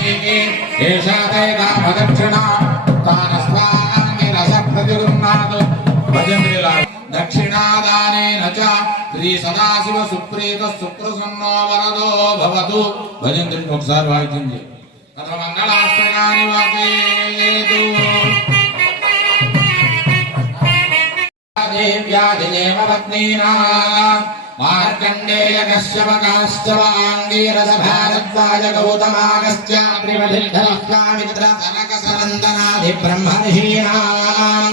एषा दैकामदक्षिणा तानस्वाङ्गिरसप्रतिगृह्णात् भजन्त्रिला दक्षिणादानेन च श्री सदाशिव सुप्रीत सुप्रसन्नो वरदो भवतु भजन्त्रि ఒకసారి వాయించండి కథ మంగళాష్టకాని వాకేతు దేవ్యాదిదేవ పత్నీనా మార్కండేయ కశ్యపకాశ్చ వాంగీరసభారద్వాజ గౌతమాగశ్చ త్రివధిర్ధనస్వామిత్ర సనకసనందనాది బ్రహ్మర్షీణాం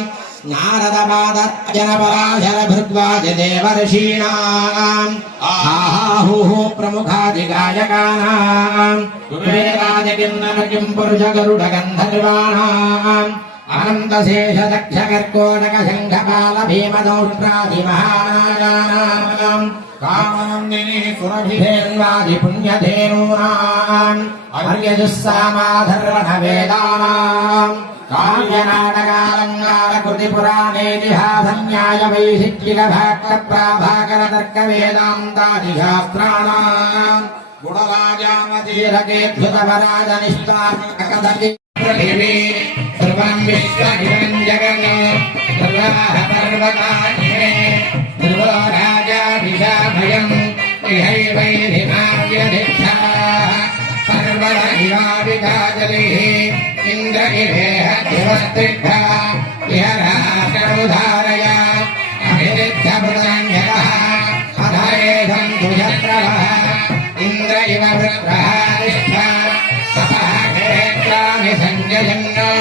नारदपादजनपराशर भृद्वादिदेवर्षीणाम् आहाहुः प्रमुखादिगायकानाम् कुबेरादिकिन्नरकिम् पुरुषगरुडगन्धर्वाणाम् अनन्तशेषदक्षकर्कोटकशङ्खपालभीमदौष्ट्रादिमहानागानाम् कामनन्दिनी सुरभिधेन्वादिपुण्यधेनूनाम् अर्यजुस्सामाधर्वणवेदानाम् काव्यनाटकालङ्कारकृतिपुराणेतिहासन्याय वैशिष्ट्यिकभाक्तप्राभाकरतर्कवेदान्तादिशास्त्राणाम् गुणराजामतीरकेऽद्भुतपराजनिष्ठाकदति पृथिवी सर्वं विश्वमिदं जगन् सर्वाः पर्वतानि सर्वो राजाभिषाभयम् इहैवैरिमाव्यधिष्ठाः पर्वत इवाविकाजलिः इंद्र इवेह दिवस्तिष्ठा इह राष्ट्रमुधारय अभिरिद्धभृतन्यकः अधरेधं दुयत्रवः इंद्र इव वृत्रः तिष्ठा तपः क्षेत्राणि सञ्जयन्नो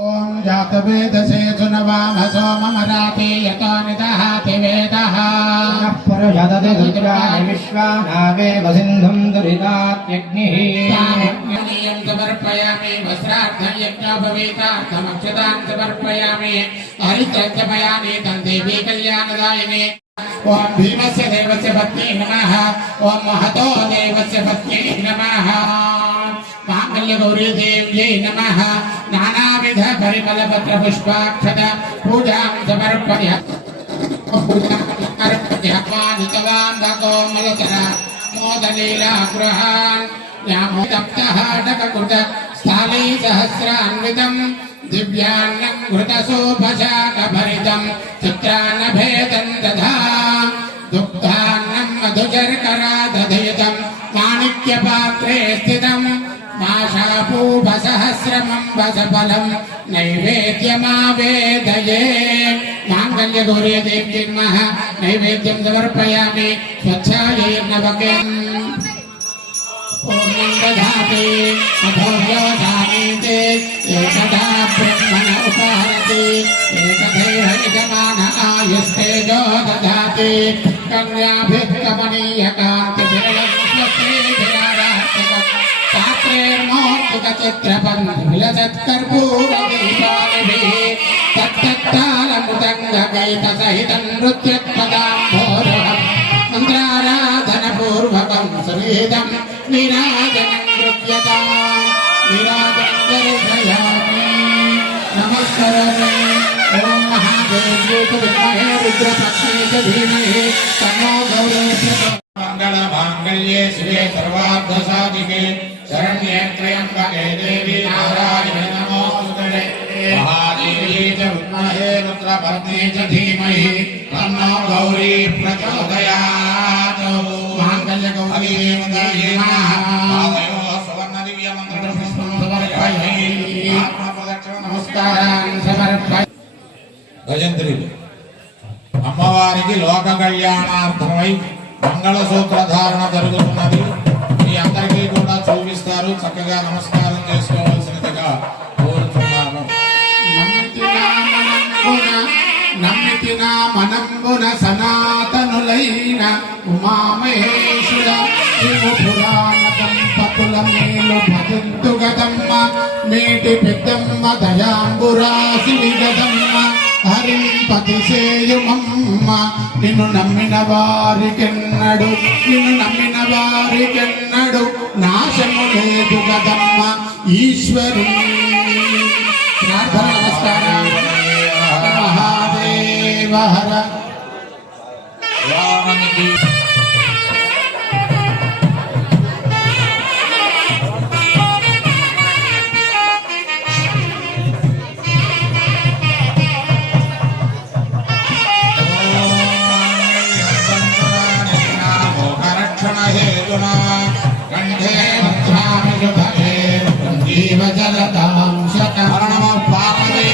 ओम जातवेदसे सुनवामसो ममराते यतो निदहाति वेदः परजदते दुर्गानि विश्वानावे वसिन्धुं दुरितात्यग्निः तामग्नियं समर्पयामि वस्त्रार्थं यज्ञोपवीतार्थमक्षतां समर्पयामि हरिचर्चमयामि तं देवी कल्याणदायिने ओम भीमस्य देवस्य पत्नी नमः ओम महतो देवस्य पत्नी नमः मांगल्य गौरी देव्यै नमः नानाविध परिमलपत्र पुष्पाक्षत पूजां समर्पयामि मोदलीला गृहान् न्यामोदप्तहाटककृत स्थाली सहस्रान्वितं दिव्यान्नं घृतसोपशाकभरितं चित्रान्नभेदं दधा दुग्धान्नं मधुशर्करादधयुतं माणिक्यपात्रे स्थितं माशापूपसहस्रमम्बसफलं नैवेद्यमावेदये माङ्गल्यगौरी देव्यै नमः नैवेद्यं समर्पयामि स्वच्छायैर्नवकम् पूर्णं दधाति अभोव्योधानीते एकदा ब्रह्मण उपारति एकदैव यजमान आयुस्तेजो दधाति कन्याभिः कमनीयकान्तिभिर्लं स्वस्त्रीभिरारात्मकम् पात्रेर्मोक्तचित्रपन्नविलसत्कर्पूरदीपानिभिः तत्तत्तालमुदङ्गकैतसहितं नृत्योत्पदाम्भोरुहम् मन्त्राराधनपूर्वकं सुविहितं नीराजनं नृत्यताम् नीराजनं दर्शयामि नमस्करोमि ॐ महादेव्यै च विद्महे रुद्रपत्न्यै च धीमहि तन्नो गौरी मंगलमांगल्ये शिवे सर्वार्थसाधिके शरण्ये त्र्यंबके देवी नारायणे नमोस्तुते महादेव्यै च विद्महे रुद्रपत्न्यै च धीमहि तन्नो गौरी प्रचोदयात् मांगल्यगौरी देवी नमः सुवर्ण दिव्य मंत्र पुष्पं समर्पयामि आत्मप्रदक्षिण नमस्कारान् समर्पयामि भजन्त्री అమ్మవారికి లోక కళ్యాణార్థమై మంగళసూత్ర ధారణ జరుగుతున్నది. మీ అందరికీ కూడా చూపిస్తారు. చక్కగా నమస్కారం చేసుకోవాల్సినదిగా కోరుతున్నాను. నమ్మితి నా మనంబున సనాతనులైన ఉమామహేశ్వర పురాణ దంపతుల మేలు భజంతు గదమ్మ మేటి పెద్దమ్మ దయాంబురాసి గదమ్మ హరింపతిసేయుమమ్మ నిన్ను నమ్మిన వారికెన్నడు నాశము లేదు గదమ్మ ఈశ్వరి. ప్రార్థన నమస్కారం. మహాదేవ హర రామనికి కంఠే భద్రామి శుభగే జీవ జలతాం శతమరణమ పాపదే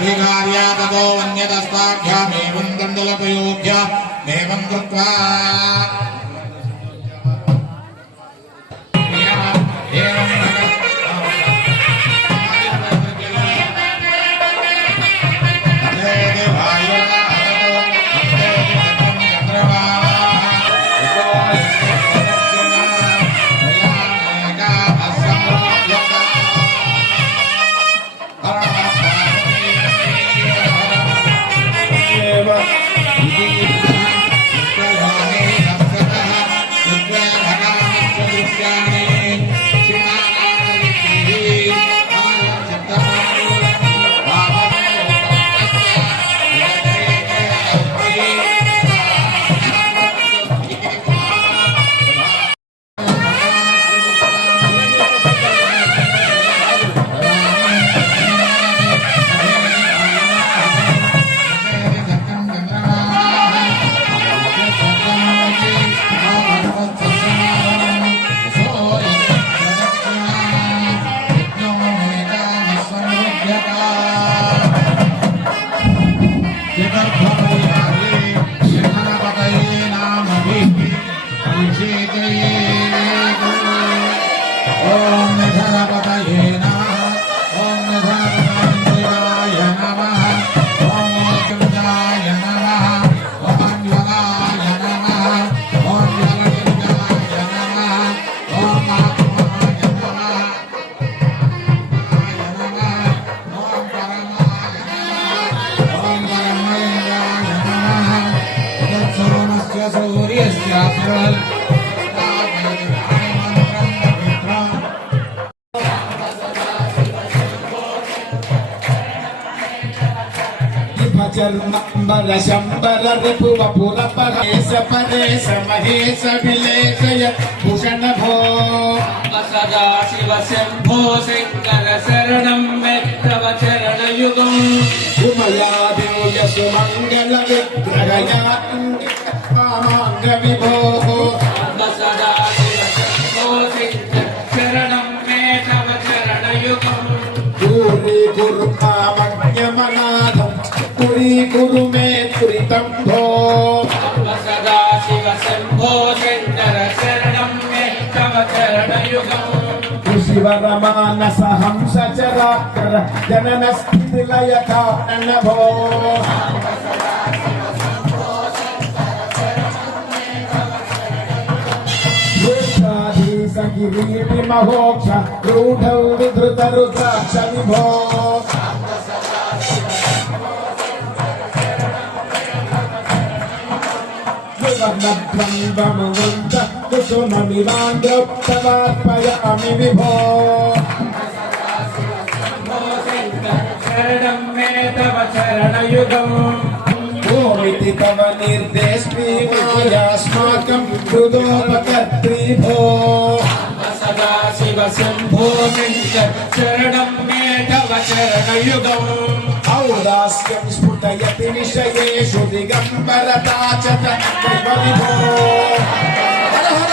भिगार्या ततो वन्यतस्ताभ्यामेवं दण्डलपयोध्य नेवं कृत्वा चर्मंबर शंबर रिपुव पुरपरेश परेश महेश विलेशय भूषण भो सदा शिव शंभो शंकर शरणं मे तव चरण युगं उमया दिव्य सुमंगल विग्रहया मांग विभो सदा शिव शंभो शंकर शरणं मे तव चरण युगं पूरी गुरु पावन्यमनाथं पुरी गुरु मे पुरितं भो सदा शिव शंभो शंकर शरणं मे तव శివరమానస హంస చరాకర జనన స్థితి లయ కారణభో గిరీటి మహోక్ష రూఢౌ విధృత రుద్రాక్ష విభో ద్వంద్వముంద కుసుమమివాంధ్రోత్తమార్పయామి విభో శరణం మే తవ చరణయుగం ఓమితి తవ నిర్దేష్టి మాయాస్మాకం హృదోపకర్త్రీ భో సదా శివ శంభో శంకర శరణం మే తవ చరణయుగం ఔదాస్యం స్ఫుటయతి విషయేషు దిగంబరతా చ తత్వ విభో హర హర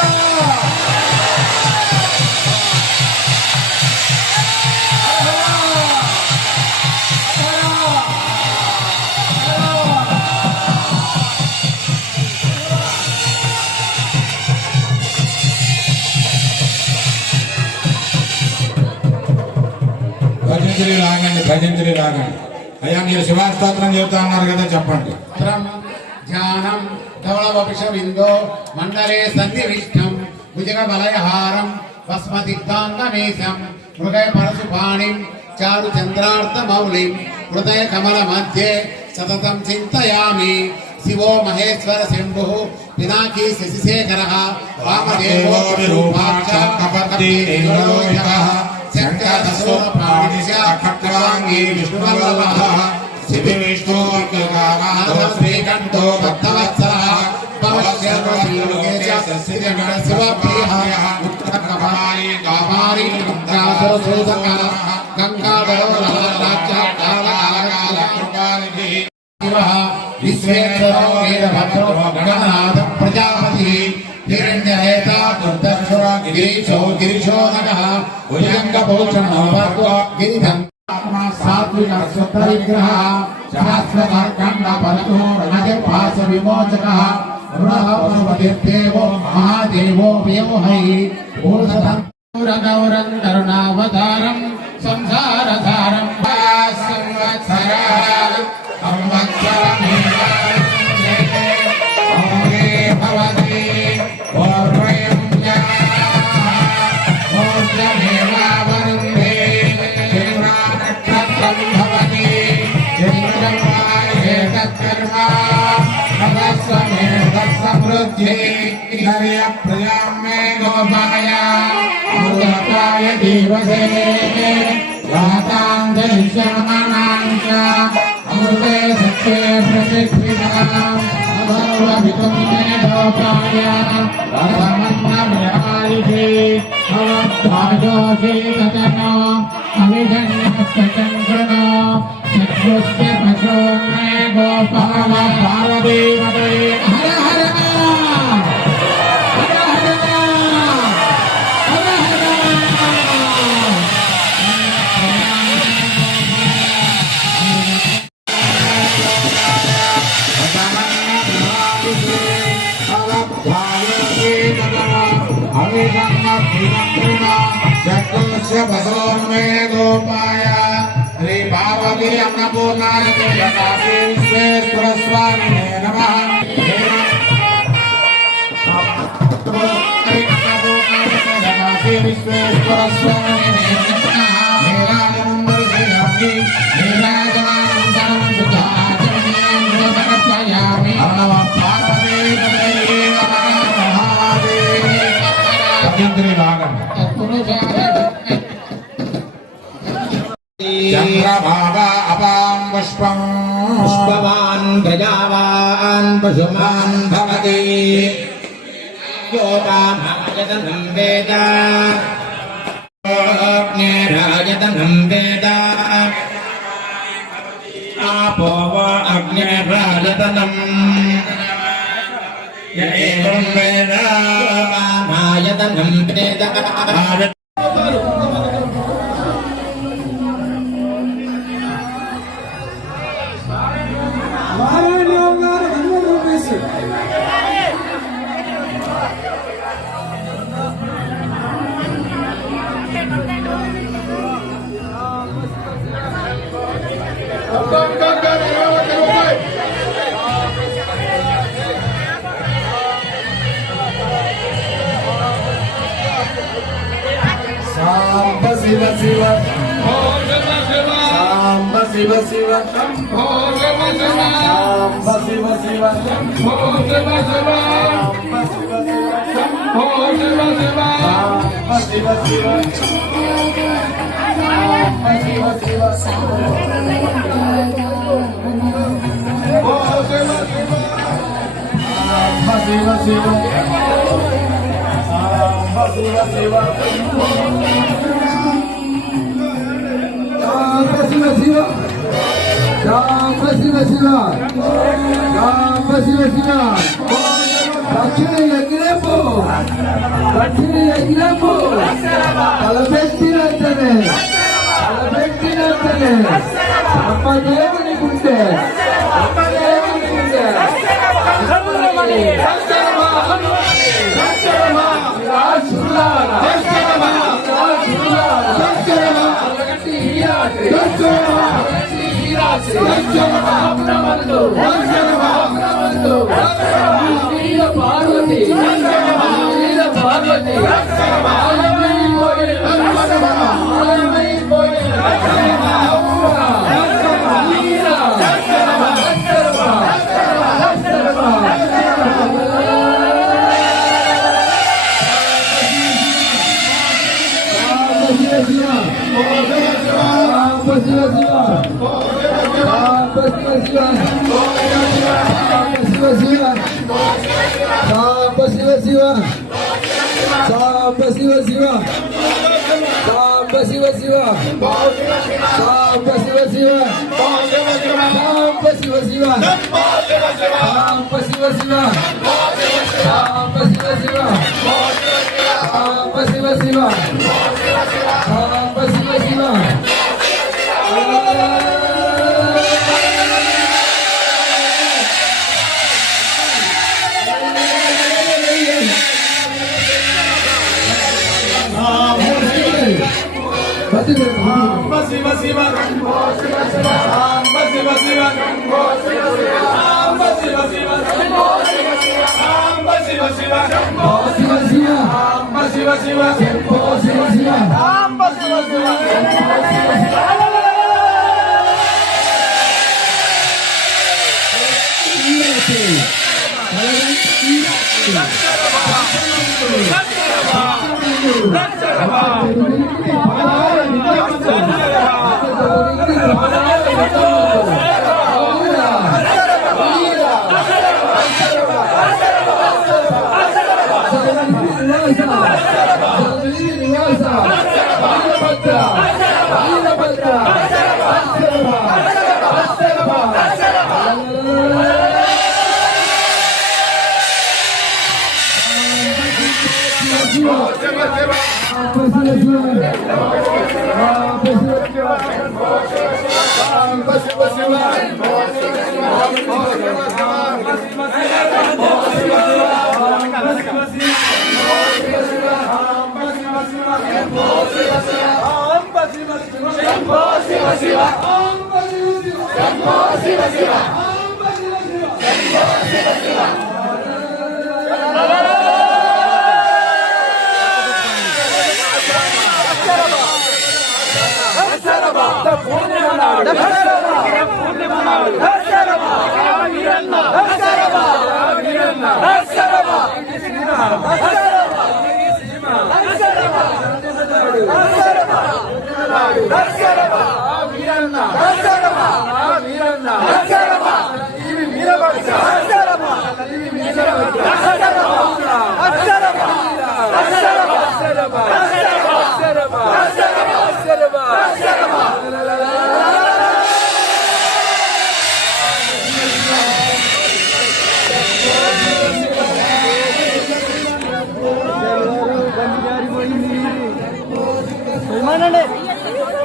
భజంత్రి రాగండి, భజంత్రి రాగండి. అయ్యా మీరు శివాస్తోత్రం చెబుతా అన్నారు కదా, చెప్పండి. ధ్యానం ధవళవపిష విందో మండలే సన్నివిష్టం భుజగ వలయహారం భస్మదిగ్ధాంగమేశం మృగయ పరశుపాణిం చారు చంద్రార్థమౌళిం హృదయ కమల మధ్యే సతతం చింతయామి శివో మహేశ్వర శంభు పినాకీ శశిశేఖరః వామదేవో విరూపాక్ష కపర్ది నీలోహితః శంకరసోపాణిశ ఖడ్గవాంగీ విష్ణువల్లభః శివి విష్ణు శ్రీకంఠో భక్తవత్సలః భవస్యర్వలోకే శివప్రియః ఉత్తరకపాలి కామారి గంగాసురసూదకః గంగాధరో రాజ్యాకాల కృపానిధి శివః విశ్వేశ్వరో వీరభద్రో గణనాథ ప్రజాపతి హిరణ్యనేతా దుర్దర్శో గిరీశో గిరిశోధకః భుజంగభూషణో భర్గో గిరిధం సాత్విక శుద్ధ విగ్రహ శాశ్వత ఖండ పరతో రజపాస విమోచకః రుణపశుపతిర్దేవో మహాదేవో వ్యోహై గౌరం కరుణావతారం సంసారధారం ప్రజామే గోపాయ అమృతపాయ జీవసే రాతాంధ్రమానాంచ అమృతే సత్యే ప్రతిష్ఠితాం అభర్వవితుమే గోపాయ రసమన్నమయాయిషే అవద్వాజోషే తతనో అవిధన్యస్తచంద్రనో చక్షుష్య పశోన్మే గోపాల భారదేవతే హర హర గోపాయ శ్రీ పార్వతీ అన్నపూర్ణాయ విశ్వేశ్వర స్వామి నమః. విశ్వేశ్వర స్వామి చంద్రభావ అపాం పుష్పం పుష్పవాన్ ప్రజావాన్ పశుమాన్ భవతి యోగామాయతనం వేద అగ్నేరాయతనం వేద ఆపో వా అగ్నేరాయతనం ఏవం వేద ఆయతనం వేద సాంబ శివ శివ సాంబ శివ శివ సాంబ శివ శివ శివ శివ దక్షిణ ఎగిరేపు తలపెట్టినంతనే అమ్మదేవుని గుండె పార్వతి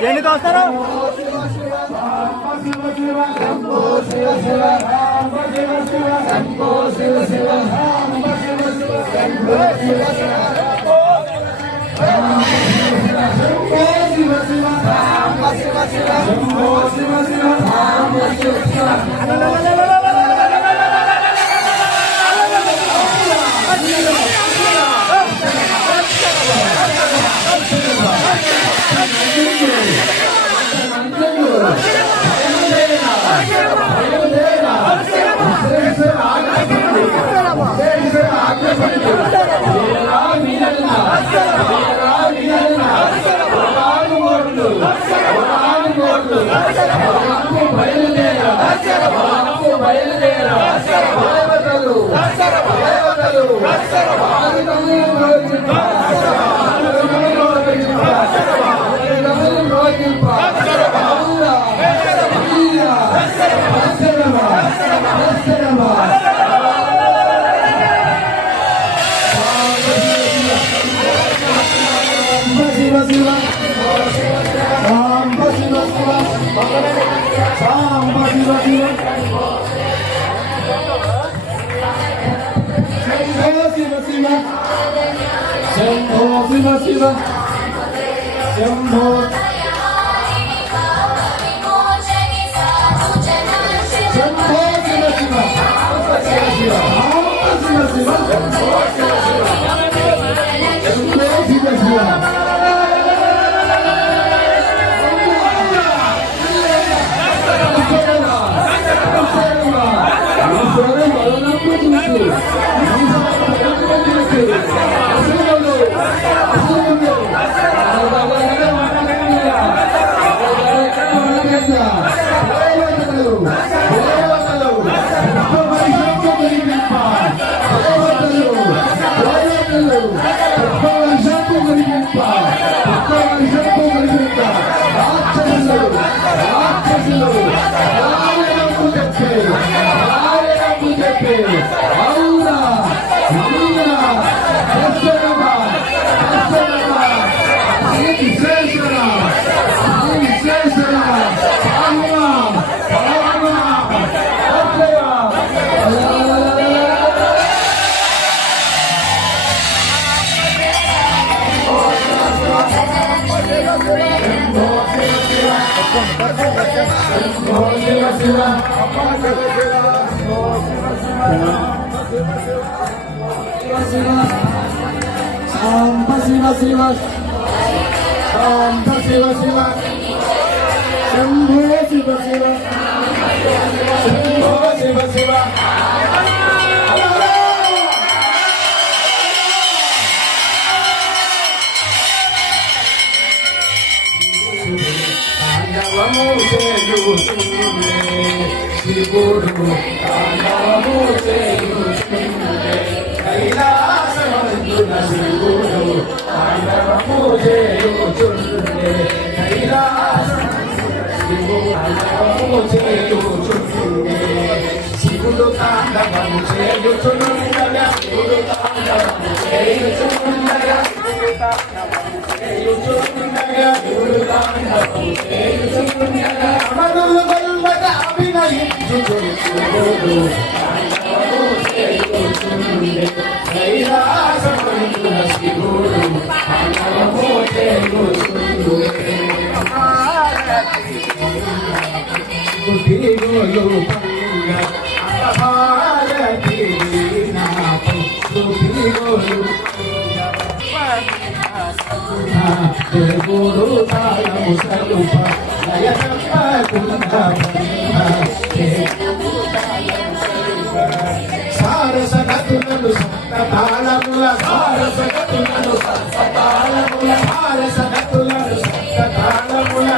ఎందుకు వస్తారు? శివ శివ సాంబ శివ శివ సాంబ Shiva Shiva Shambho Shiva Shiva Shambho Shiva Shiva Shambho Shambho Shiva Shiva Shiva Shiva Shiva Shambho Shiva Shiva Samba Shiva Shiva Samba Shiva Shiva Shambho Shiva Shiva Shambho Shiva Shiva Namamu Seyusunne Shivuru Namamu Seyusunne Kailasamanduna Shivuru Namamu Seyusunne Kailasamanduna Shivuru Namamu Seyusunne Shivuru Namamu Seyusunne Shivuru Namamu Seyusunne Guru Talam Salupa Layakapa Kunda Sarasakatunu Sakatalamula Sarasakatunu Sakatalamula Sarasakatunu Sakatalamula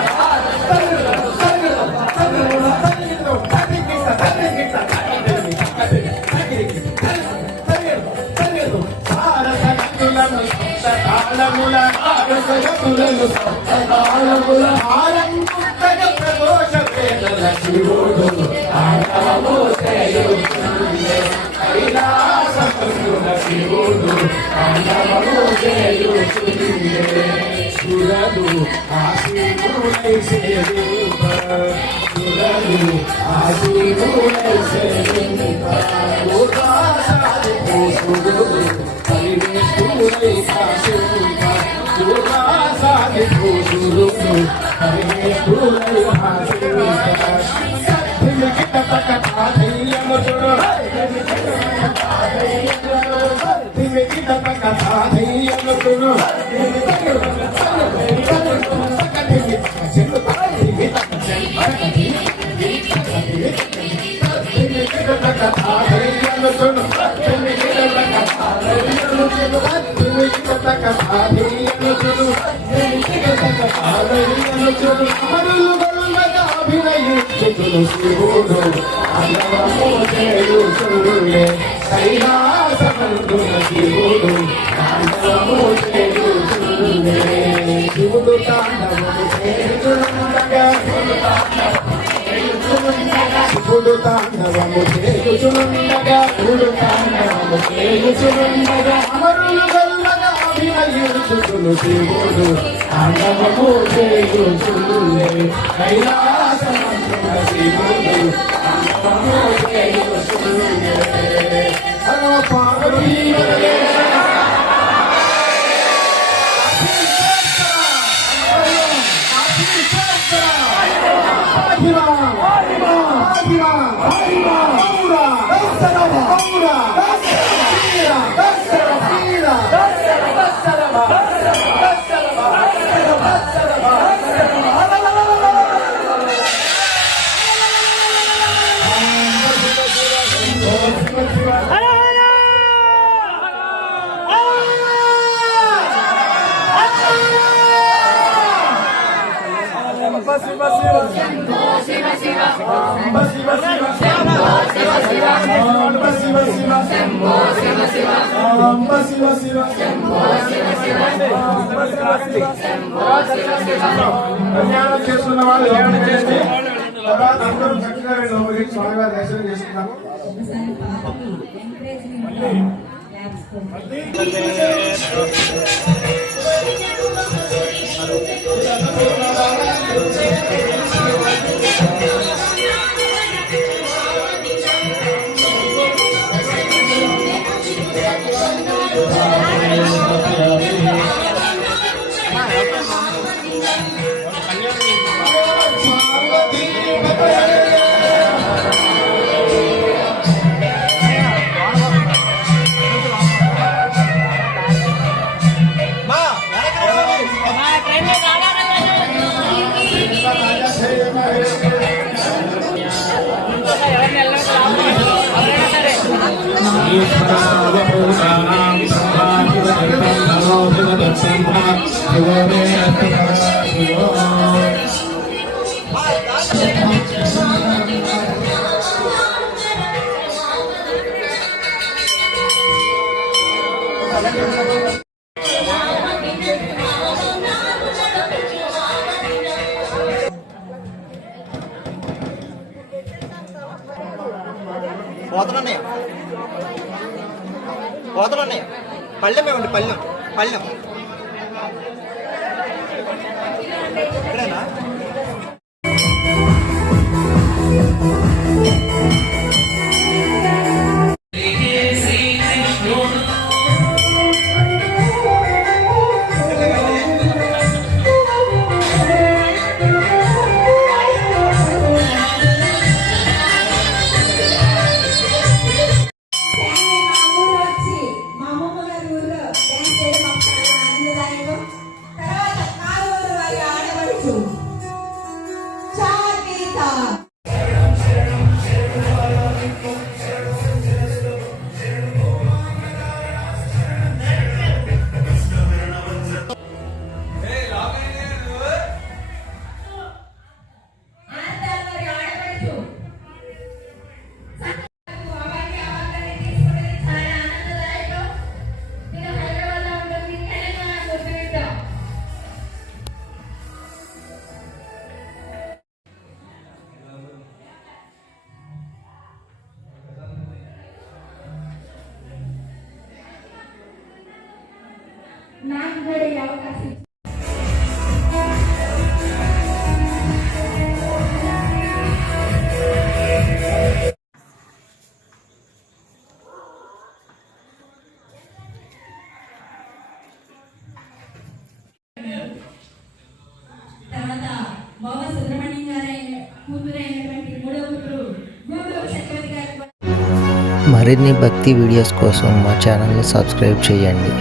అమరులు గల్లగా అభినయుడు చుట్టులు శివుడు ఆండవము చేయుచుండే కైలాసమందున శివుడు ఆండవము చేయుచుండే హర పార్వతీ కళ్యాణం చేస్తున్న వాళ్ళు ఏమైనా చేస్తే తర్వాత అందరూ చక్కగా వెళ్ళి స్వామివారి దర్శనం చేసుకున్నాము. పోతలున్నాయి పళ్ళెం ఏమండి పళ్ళెం పళ్ళెం ఇక్కడేనా నాకు కూడా ఈ అవకాశం తర్వాత బాబా సుబ్రహ్మణ్యం గారి కూతురైనటువంటి మూడవ కూతురు గూడూరు చక్రవర్తి గారి మరిన్ని భక్తి వీడియోస్ కోసం మా ఛానల్ని సబ్స్క్రైబ్ చేయండి.